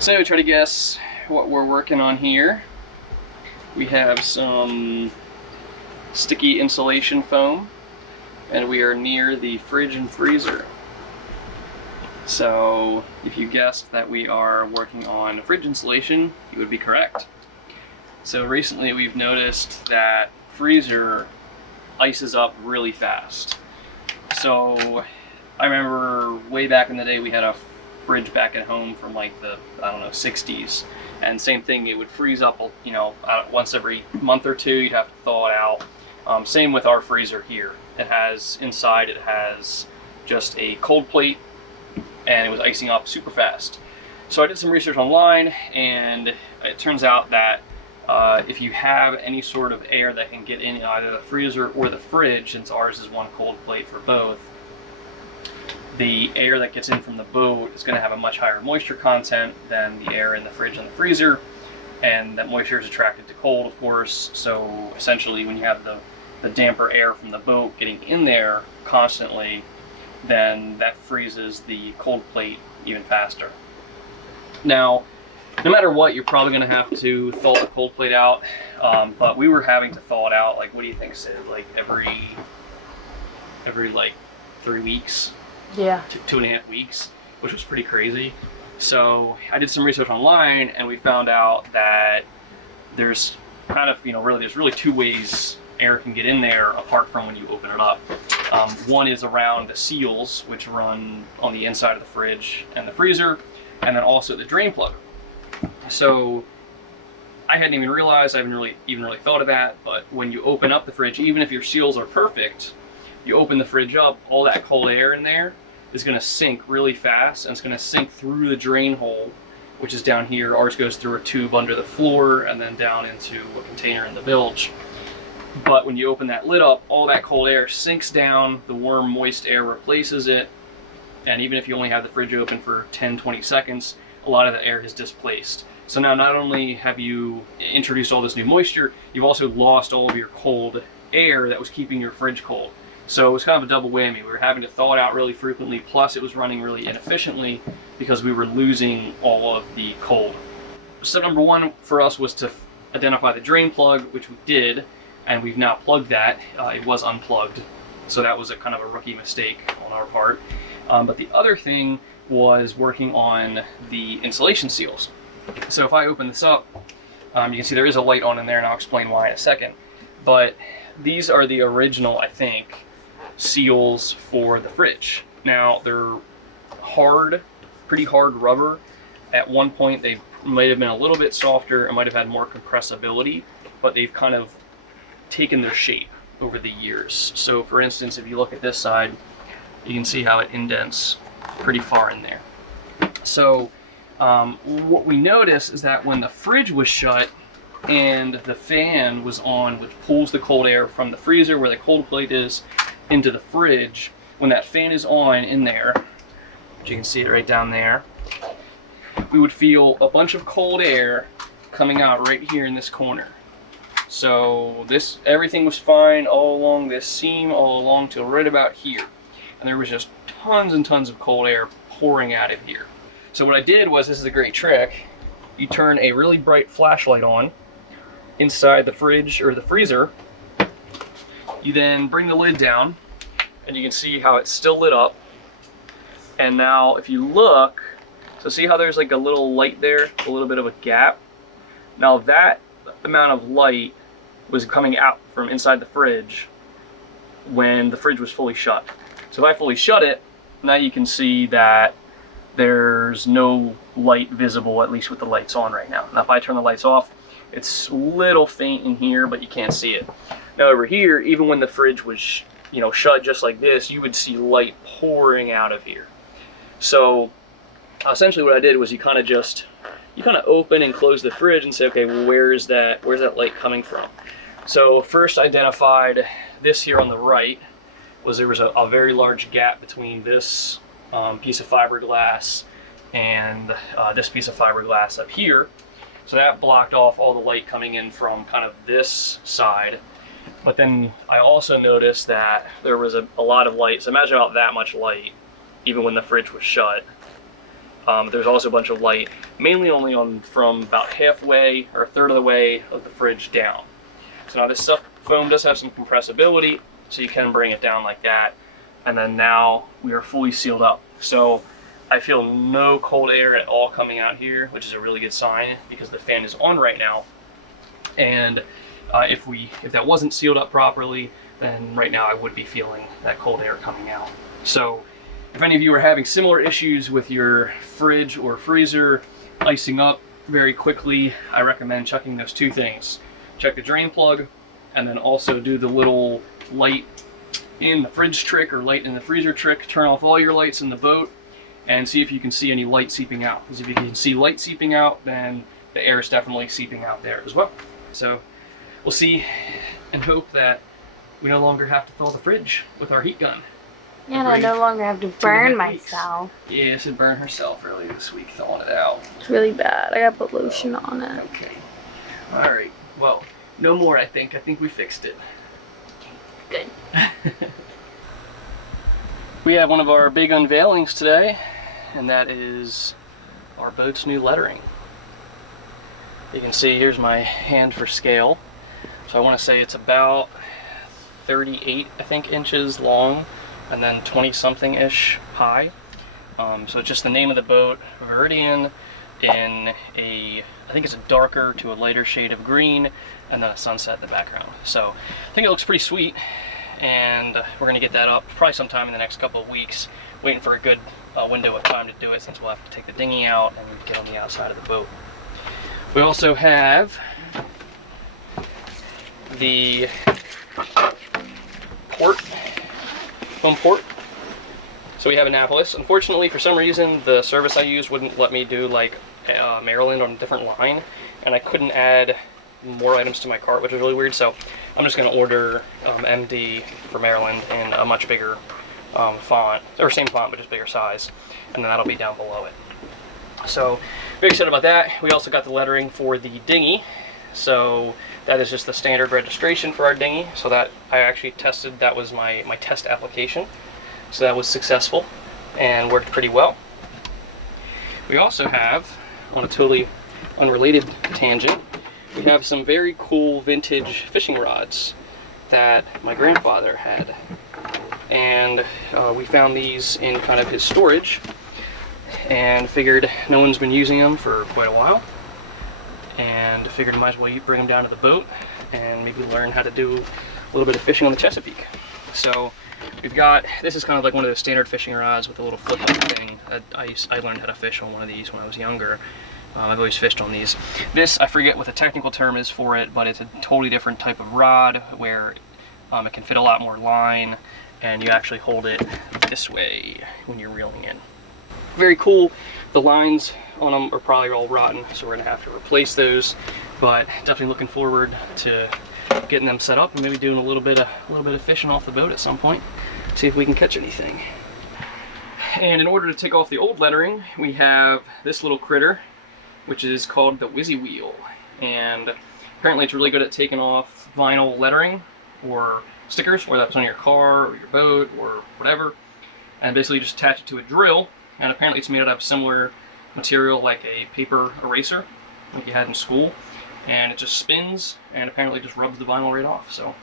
So try to guess what we're working on here. We have some sticky insulation foam, and we are near the fridge and freezer. So if you guessed that we are working on fridge insulation, you would be correct. So recently we've noticed that freezer ices up really fast. So I remember way back in the day we had a fridge back at home from like the, I don't know, 60s, and same thing, it would freeze up, you know, once every month or two. You'd have to thaw it out. Same with our freezer here. It has inside, it has just a cold plate, and it was icing up super fast. So I did some research online, and it turns out that if you have any sort of air that can get in either the freezer or the fridge, since ours is one cold plate for both, the air that gets in from the boat is going to have a much higher moisture content than the air in the fridge and the freezer, and that moisture is attracted to cold, of course. So essentially when you have the damper air from the boat getting in there constantly, then that freezes the cold plate even faster. Now, no matter what, you're probably going to have to thaw the cold plate out, but we were having to thaw it out, like, what do you think, Sid? Like every like 3 weeks? Yeah. 2.5 weeks, which was pretty crazy. So I did some research online, and we found out that there's kind of, there's really two ways air can get in there apart from when you open it up. One is around the seals, which run on the inside of the fridge and the freezer, and then also the drain plug. So I hadn't even realized, I haven't even really thought of that, but when you open up the fridge, even if your seals are perfect, you open the fridge up, all that cold air in there is going to sink really fast, and it's going to sink through the drain hole, which is down here. Ours goes through a tube under the floor and then down into a container in the bilge. But when you open that lid up, all that cold air sinks down, the warm, moist air replaces it, and even if you only have the fridge open for 10-20 seconds, a lot of the air is displaced. So now not only have you introduced all this new moisture, you've also lost all of your cold air that was keeping your fridge cold. So it was kind of a double whammy. We were having to thaw it out really frequently, plus it was running really inefficiently because we were losing all of the cold. Step number one for us was to identify the drain plug, which we did, and we've now plugged that. It was unplugged, so that was a kind of a rookie mistake on our part. But the other thing was working on the insulation seals. So if I open this up, you can see there is a light on in there, and I'll explain why in a second. But these are the original, I think, seals for the fridge. Now they're hard, pretty hard rubber. At one point they might have been a little bit softer and might have had more compressibility, but they've kind of taken their shape over the years. So for instance, if you look at this side, you can see how it indents pretty far in there. So what we noticed is that when the fridge was shut and the fan was on, which pulls the cold air from the freezer where the cold plate is into the fridge, when that fan is on in there, you can see it right down there, we would feel a bunch of cold air coming out right here in this corner. So everything was fine all along this seam, all along till right about here, and there was just tons and tons of cold air pouring out of here. So what I did was, this is a great trick, you turn a really bright flashlight on inside the fridge or the freezer. You then bring the lid down, and you can see how it's still lit up. And now if you look, so see how there's like a little light there, a little bit of a gap? Now that amount of light was coming out from inside the fridge when the fridge was fully shut. So if I fully shut it, now you can see that there's no light visible, at least with the lights on right now. Now if I turn the lights off, it's a little faint in here, but you can't see it. Now over here, even when the fridge was shut just like this, you would see light pouring out of here. So essentially what I did was you kind of open and close the fridge and say, okay, well, where's that light coming from? So first I identified this here on the right, was there was a very large gap between this piece of fiberglass and this piece of fiberglass up here. So that blocked off all the light coming in from kind of this side. But then I also noticed that there was a lot of light. So imagine about that much light, even when the fridge was shut, There's also a bunch of light, mainly only on from about halfway or a third of the way of the fridge down. So now this stuff foam does have some compressibility, so you can bring it down like that. And then now we are fully sealed up. So I feel no cold air at all coming out here, which is a really good sign because the fan is on right now. And if that wasn't sealed up properly, then right now I would be feeling that cold air coming out. So if any of you are having similar issues with your fridge or freezer icing up very quickly, I recommend checking those two things. Check the drain plug, and then also do the little light in the fridge trick or light in the freezer trick. Turn off all your lights in the boat and see if you can see any light seeping out. Because if you can see light seeping out, then the air is definitely seeping out there as well. So we'll see and hope that we no longer have to thaw the fridge with our heat gun. And I no longer have to burn myself. Yeah, she burned herself earlier this week thawing it out. It's really bad. I gotta put lotion on it. Okay. Alright. Well, no more, I think. I think we fixed it. Good. We have one of our big unveilings today, and that is our boat's new lettering. You can see here's my hand for scale. So I want to say it's about 38, I think, inches long, and then 20-something-ish high. So it's just the name of the boat, Viridian, in a, I think it's a darker to a lighter shade of green, and then a sunset in the background. So I think it looks pretty sweet, and we're gonna get that up probably sometime in the next couple of weeks, waiting for a good window of time to do it, since we'll have to take the dinghy out and get on the outside of the boat. We also have the home port. So we have Annapolis. Unfortunately, for some reason, the service I used wouldn't let me do like Maryland on a different line, and I couldn't add more items to my cart, which is really weird. So I'm just going to order MD for Maryland in a much bigger font, or same font but just bigger size, and then that'll be down below it. So very excited about that. We also got the lettering for the dinghy. So that is just the standard registration for our dinghy. So that I actually tested, that was my test application. So that was successful and worked pretty well. We also have, on a totally unrelated tangent, we have some very cool vintage fishing rods that my grandfather had. And we found these in kind of his storage and figured no one's been using them for quite a while. And figured might as well bring them down to the boat and maybe learn how to do a little bit of fishing on the Chesapeake. So we've got, this is kind of like one of those standard fishing rods with a little flip up thing. I learned how to fish on one of these when I was younger. I've always fished on these. This, I forget what the technical term is for it, but it's a totally different type of rod where it can fit a lot more line, and you actually hold it this way when you're reeling in. Very cool. The lines on them are probably all rotten, so we're gonna have to replace those, but definitely looking forward to getting them set up and maybe doing a little bit of fishing off the boat at some point, see if we can catch anything. And in order to take off the old lettering, we have this little critter, which is called the Whizzy Wheel, and apparently it's really good at taking off vinyl lettering or stickers, whether that's on your car or your boat or whatever, and basically you just attach it to a drill, and apparently it's made out of similar material like a paper eraser like you had in school, and it just spins and apparently just rubs the vinyl right off. So I'm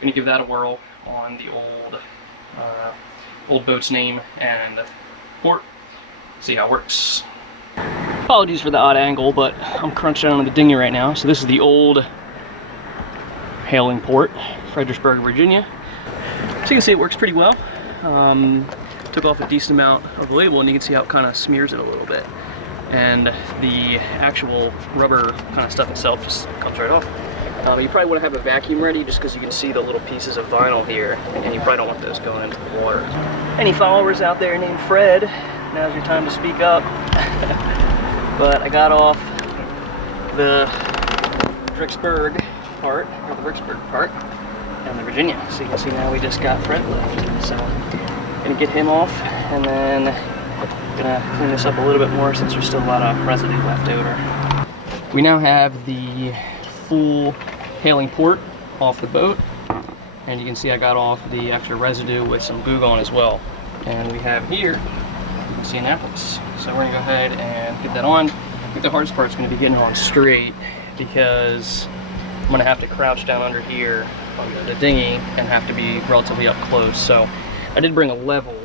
going to give that a whirl on the old boat's name and port, see how it works. Apologies for the odd angle, but I'm crunched down on the dinghy right now. So this is the old hailing port, Fredericksburg, Virginia. So you can see it works pretty well. Took off a decent amount of the label, and you can see how it kind of smears it a little bit. And the actual rubber kind of stuff itself just comes right off. You probably want to have a vacuum ready just because you can see the little pieces of vinyl here, and you probably don't want those going into the water. Any followers out there named Fred, now's your time to speak up. But I got off the Vicksburg part, or the Vicksburg part, and the Virginia. So you can see now we just got Fred left. So gonna get him off, and then gonna clean this up a little bit more since there's still a lot of residue left over. We now have the full hailing port off the boat, and you can see I got off the extra residue with some Goo Gone as well. And we have here, you can see Annapolis. So we're gonna go ahead and get that on. I think the hardest part is gonna be getting it on straight because I'm gonna have to crouch down under here on the dinghy and have to be relatively up close. So I did bring a level,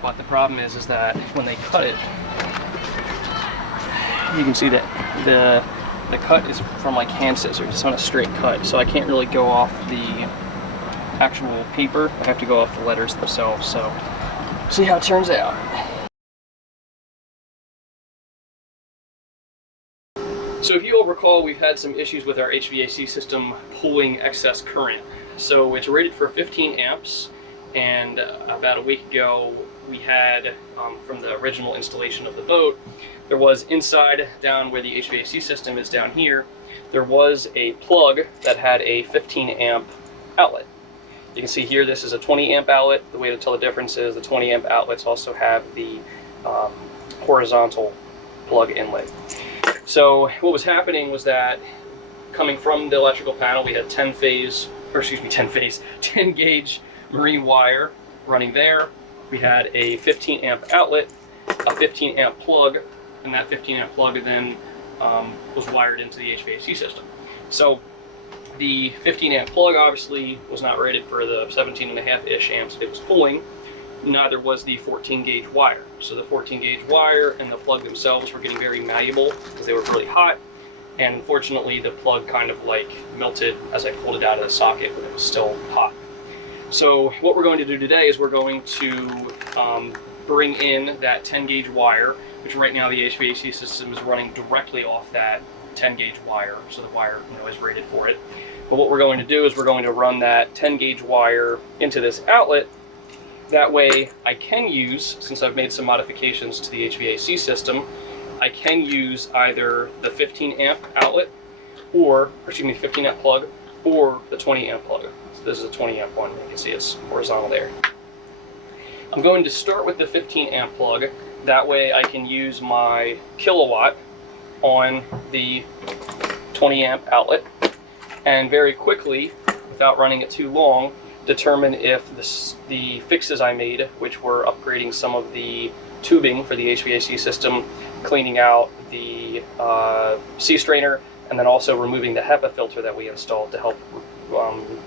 but the problem is that when they cut it, you can see that the cut is from like hand scissors. It's not a straight cut, so I can't really go off the actual paper. I have to go off the letters themselves. So see how it turns out. So if you all recall, we've had some issues with our HVAC system pulling excess current. So it's rated for 15 amps, and about a week ago we had, from the original installation of the boat, there was inside, down where the HVAC system is down here, there was a plug that had a 15 amp outlet. You can see here this is a 20 amp outlet. The way to tell the difference is the 20 amp outlets also have the horizontal plug inlet. So what was happening was that coming from the electrical panel, we had 10 gauge marine wire running there. We had a 15 amp outlet, a 15 amp plug, and that 15 amp plug then was wired into the HVAC system. So the 15 amp plug obviously was not rated for the 17.5-ish amps it was pulling. Neither was the 14 gauge wire. So the 14 gauge wire and the plug themselves were getting very malleable because they were really hot. And unfortunately the plug kind of like melted as I pulled it out of the socket, but it was still hot. So what we're going to do today is we're going to bring in that 10 gauge wire, which right now the HVAC system is running directly off that 10 gauge wire. So the wire, is rated for it. But what we're going to do is we're going to run that 10 gauge wire into this outlet. That way I can use, since I've made some modifications to the HVAC system, I can use either the 15 amp outlet or 15 amp plug or the 20 amp plug. So this is a 20 amp one. You can see it's horizontal there. I'm going to start with the 15 amp plug. That way I can use my kilowatt on the 20 amp outlet and very quickly, without running it too long, determine if the fixes I made, which were upgrading some of the tubing for the HVAC system, cleaning out the sea strainer, and then also removing the HEPA filter that we installed to help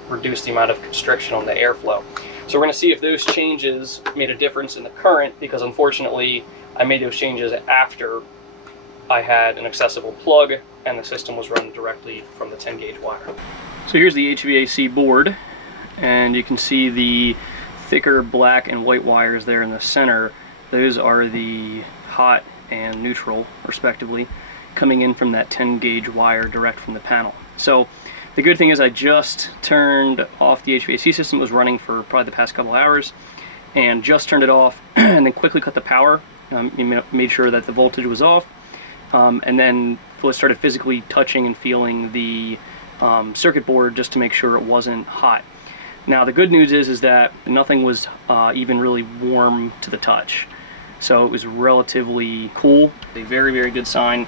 reduce the amount of constriction on the airflow. So we're going to see if those changes made a difference in the current, because unfortunately I made those changes after I had an accessible plug and the system was run directly from the 10 gauge wire. So here's the HVAC board, and you can see the thicker black and white wires there in the center. Those are the hot and neutral, respectively, coming in from that 10 gauge wire direct from the panel. So the good thing is I just turned off the HVAC system. It was running for probably the past couple hours, and just turned it off and then quickly cut the power. Made sure that the voltage was off, and then started physically touching and feeling the circuit board just to make sure it wasn't hot. Now the good news is that nothing was even really warm to the touch. So it was relatively cool. A very, very good sign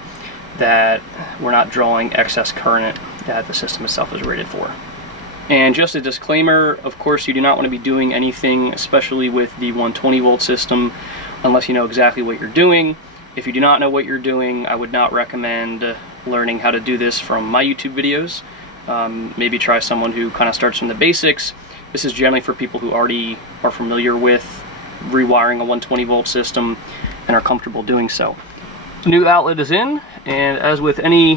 that we're not drawing excess current that the system itself is rated for. And just a disclaimer, of course you do not want to be doing anything, especially with the 120 volt system, unless you know exactly what you're doing. If you do not know what you're doing, I would not recommend learning how to do this from my YouTube videos. Maybe try someone who kind of starts from the basics. This is generally for people who already are familiar with rewiring a 120 volt system and are comfortable doing so. The new outlet is in, and as with any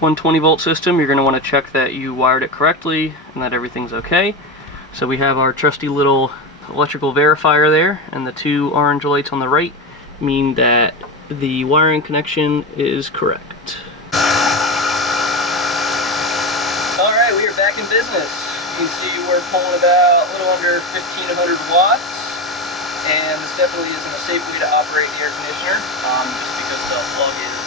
120 volt system, you're going to want to check that you wired it correctly and that everything's okay. So we have our trusty little electrical verifier there, and the two orange lights on the right mean that the wiring connection is correct. Alright, we are back in business. You can see we're pulling about a little under 1,500 watts, and this definitely isn't a safe way to operate the air conditioner, just because the plug is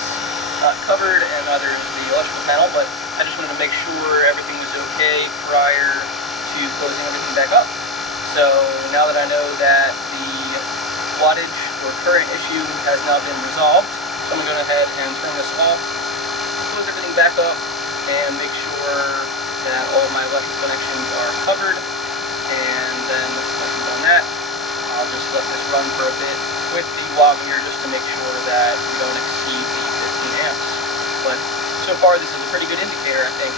not covered and neither is the electrical panel, but I just wanted to make sure everything was okay prior to closing everything back up. So now that I know that the wattage or current issue has now been resolved, so I'm going to go ahead and turn this off, close everything back up, and make sure that all of my electrical connections are covered. And then once I'm done that, I'll just let this run for a bit with the watt meter just to make sure that we don't exceed the 15 amps. But so far this is a pretty good indicator, I think.